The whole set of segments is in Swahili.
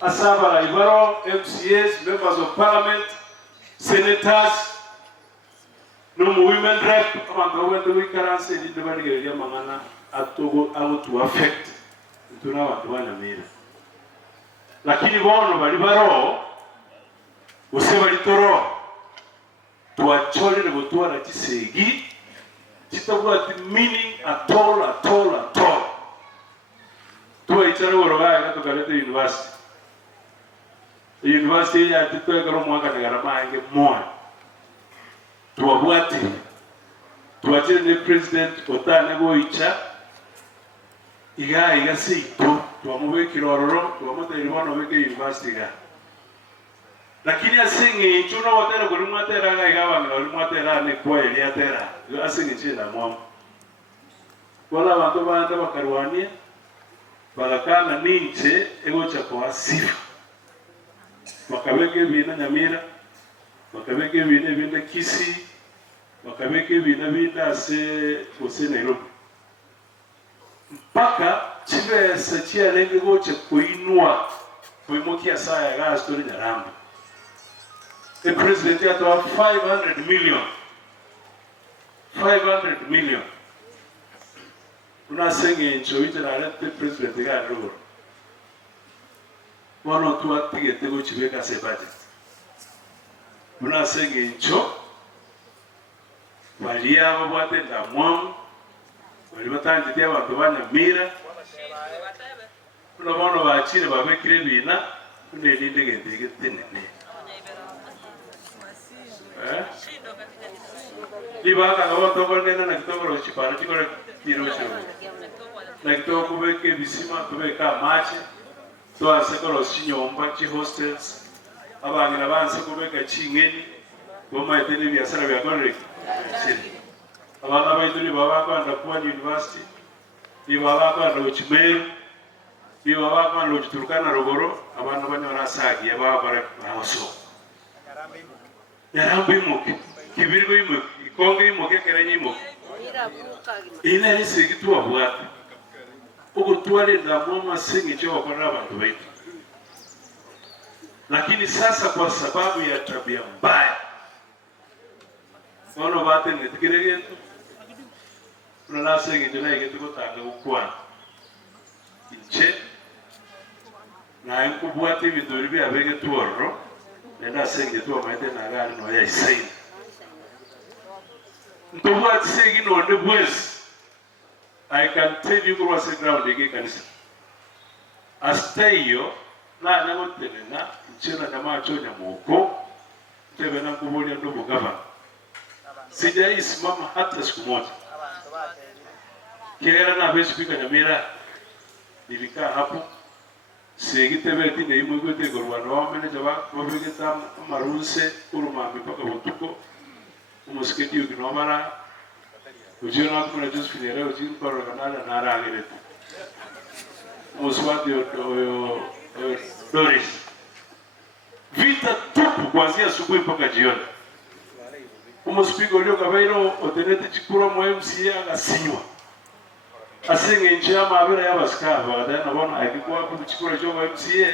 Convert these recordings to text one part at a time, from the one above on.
Asaba Ibaro, MCAs, members of parliament, senators, no women rep, among the currency in the Valley Mangana, at Togo, out to affect to now at 1 million. Lakini bono balibaro useba litoro tuachole ne botua na kisegi kitakuwa meaning at all tuwa ichara woroga ya tukalete university ya titoe karo mwaka na garama yange moja tuwabuati tuwachile ne president otane boicha iga sito tuwamuwe kirororo tuwamote ilimono weke university ga lakini asingi chuno watera kuri mwatera ga igawa ngori mwatera ne kwa elia tera asingi china mwa wala bantu banda bakarwanie balakana ninche ego cha kwa sifa makabeke bina Nyamira makabeke bina Kisii makabeke bina se Nairobi mpaka chibe sachia lengi goche kuinua kuimokia saa ya gaa story Nyarambi. The president ya toa 500 million unasenge ncho ite na lete president ya roho wano tuwa tigete go chibeka se budget unasenge ncho walia wabwate nda mwamu walibatanji tia watu Nyamira kuna bono bachire babekire bina kunelinde gendege tenene libaka ngabantu bangena na kitogoro chipara chikora kirosho na kitoko beke bisima tubeka machi to asekoro sinyomba chi hostels abangira banse kubeka chingeni boma etene biasara bya gore abana baituli baba kwanda kwa university ni baba kwanda uchimeru ni baba kwanda uchiturukana rogoro abantu banyora sagi ababa bare bahoso Nyarambi imuke kibirgo imuke ikonge imuke kerenye imuke ina risi kitu abwata uko tuwale ndamwa masingi cho wakona abantu baitu lakini sasa kwa sababu ya tabia mbaya ono bate netikirege tunasa ngituna igetuko tanga ukwana inche na enkubwate bidori bya bege tuoro nenda senge tuwa maite na gari no ya isai ntobwate segi no de bwes I can tell you kwa se ground ege kanisa asteyo na nagotere na nchena jamaa chonya moko tebe na kubolia ndo bugava sijai simama hata siku moja kera na besi pika Nyamira nilikaa hapo segitebeti ne imugute gorwano wamene jaba mabigeta marunse urumambi paka butuko umusketi uginomara ujiona kuna just finere ujin para kanala naragirete muswati oyo Doris vita tupu kuanzia asubuhi mpaka jioni umuspigo leo kabairo otenete chikura mu MCA agasinywa asinge njia mabera y'abaskava badana bona akikuwa ku chikura cyo mu MCA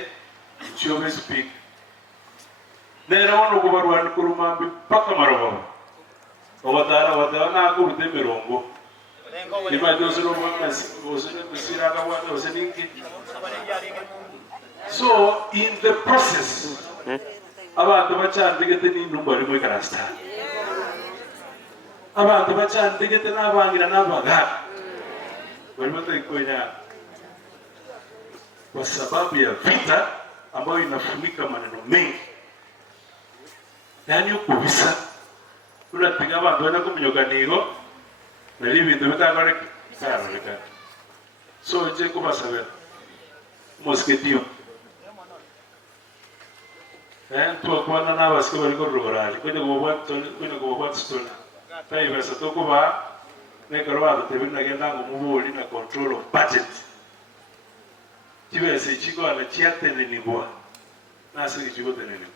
cyo be speak nera wono kubarwa kurumambi paka marobo wadana ku rutemerongo niba byose no bona osene bisiraga wata oseninki so in the process abantu bacandegete ni numba rimwe karasta abantu bacandegete nabangira nabaga walipata ikonya kwa sababu ya vita ambayo inafunika maneno mengi yani ukubisa unapiga abantu bana kumnyoganigo na libintu bitakore saroleka so je kubasabera mosketio tuwakwana n'abasike bari kororali kwenye kubobwa stone tayiba satokuba nekarwa tutebina genda ngumubuli na control of budget kibese chiko ala chiatene nibwa nasi chiko tenene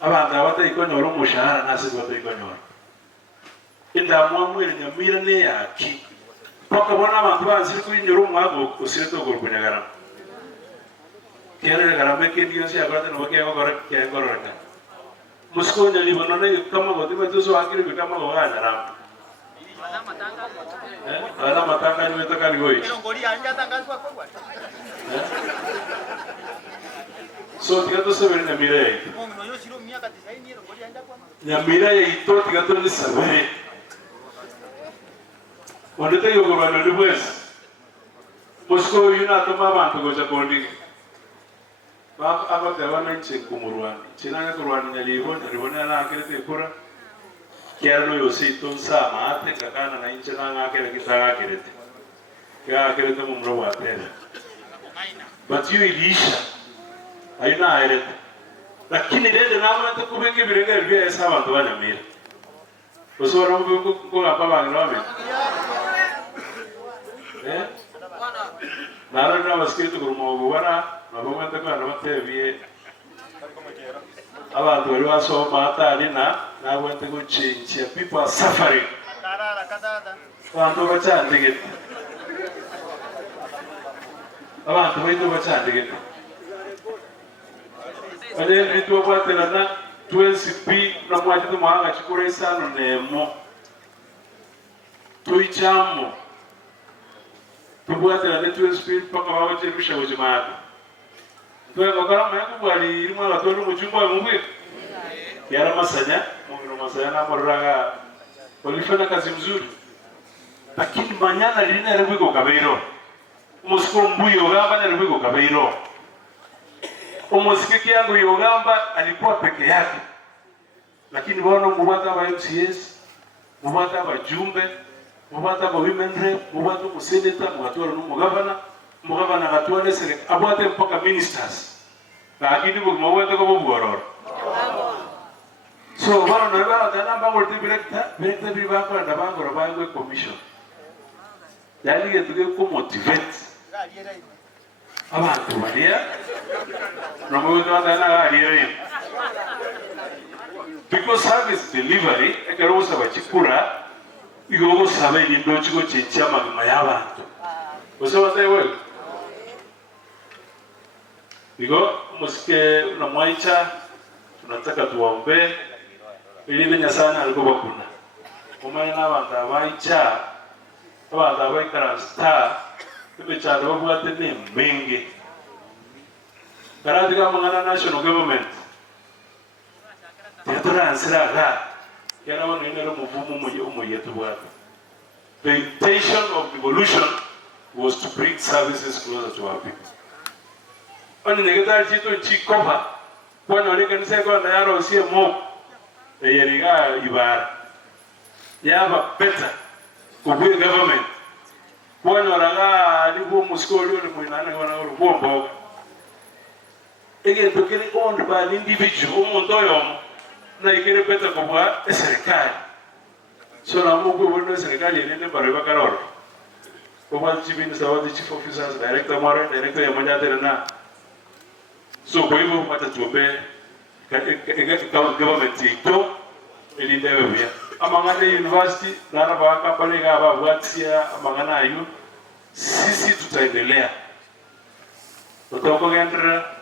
abanda batayikonyora umushahara nasi batayikonyora indamwa mwere Nyamira ne yaki paka bona abantu banzi kwinyura umwago usireto gorkunyagara Kera karame kendi si agora no bakia agora que agora tá. Musco na libono na kama gote mas so akiri kama goga na ram. Ala matanga ni metoka ligoi. So tiga se ver na mira. Na mira ito tiga se ver. Quando tem o governo depois, Moscou yuna toma bantu goja kondi. Ba aba government check kumurwani. China kurwani nyalibona na akirete kura. Kiano yosito sa mate kakana na inche na akere kitaka akirete. Ya akirete mumro wa tena. But you ilisha. Ayuna airete. Lakini dede namna tukubenge birenge bia esa bantu banyamira. Osoro ko ngapa bangilome. Nara na basketu kurumo bubara mabonga taka na matebie abantu bari baso mata alina na wente go change people are suffering abantu bachandege abantu baitu bachandege ale bitu kwatela na 12p na mwati tu mwanga chikure sana nemo tuichamo tubuate la network speed paka waje rusha ujimata tuwe ngakara mayangu bali irimo abatoro mujumba mubwe yara masanya mubiro masanya na moraga walifanya kazi mzuri lakini manyana lina rubiko kabeiro umusko mbuyo gamba na rubiko kabeiro umusikiki yangu yogamba alikuwa peke yake lakini bwana mubata wa MCS mubata wa jumbe mubata ba women rep mubata mu senator mugatwara no mugavana gatwara sere abwate mpaka ministers lakini bo mawete ko bugororo so bana na ba dana ba ngorti director bi ba ko nda ba ngoro ba ngwe commission yani getuge ko motivate abantu badia no mo ndo dana ariere because service delivery ekero usaba chikura igogo sabe ni ndo chiko chencha magima y'abantu usaba tewe bigo musike na mwaicha tunataka tuombe ili benya sana alikuwa kuna kumana n'abantu abaicha abantu abaikara star tubechado bwate ne mbenge karati kama ngana national government tetora ansiraga yana wana inero muvumu umuyetu bwate. The intention of devolution was to bring services closer to our people. Oni negeta chito chikopa kwa nole kanisa kwa na yaro sie mo eyeriga ibara yaba better kubwe government kwa nolaga alibo muskoli ole mwinana wana urubombo again tokeni owned by an individual umuntu oyomo na ikere better kubwa serikali so na mungu bono serikali nene bareba karoro kwa chief minister wa chief officers director mara director ya manyate na so kwa hivyo pata tuombe government ito ilindewe bia amangane university na baka pale gaba watia amangana ayu sisi tutaendelea tutakogendera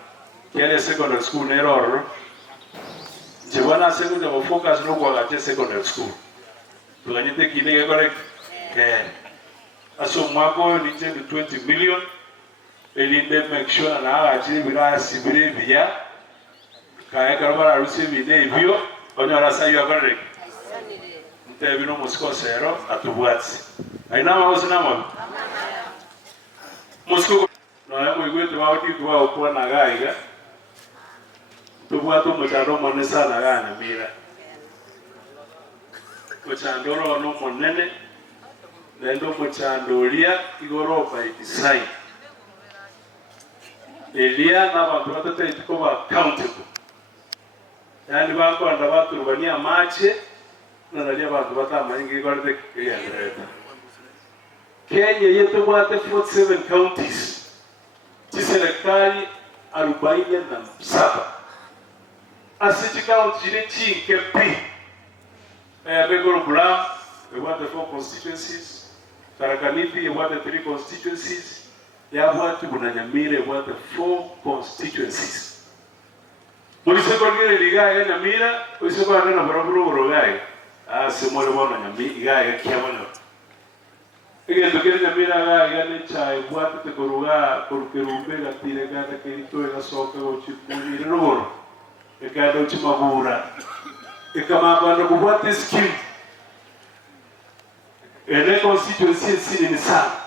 kiale secondary school neroro jebana secondary focus no kwa gate secondary school tulanyite kinege correct aso mwako ni 20 million elinde make sure na achi bila sibire bia kae karabara rusi bide ibyo onyora sayo correct mtebino musko sero atubwatsi aina mawose namo musko na yako igwetu wauti tuwa okwa na gaiga tubwato mutaro mone sana gana mira mutandoro no monene nendo mutandoria igorofa itisai Elia na bantu batete itiko accountable yani bako anda batu rubania mache na nalia bantu batama ingi gorete ya greta Kenya yetu bwate 47 counties serikali 47 asiti county ile chinke pi Begoro Bula we want the 4 constituencies Tarakaniti we want the 3 constituencies ya watu kuna Nyamira what the 4 constituencies mulise kolgere ligaya Nyamira usiko ana na barabara gaya semole bona Nyamira kiamana ege tokere Nyamira gaya ne chai watu te koruga korkerumbe gatire gata kerito ega soka gochipuni no ekado chimabura ekama bando kubwate skill ene constituency ni sana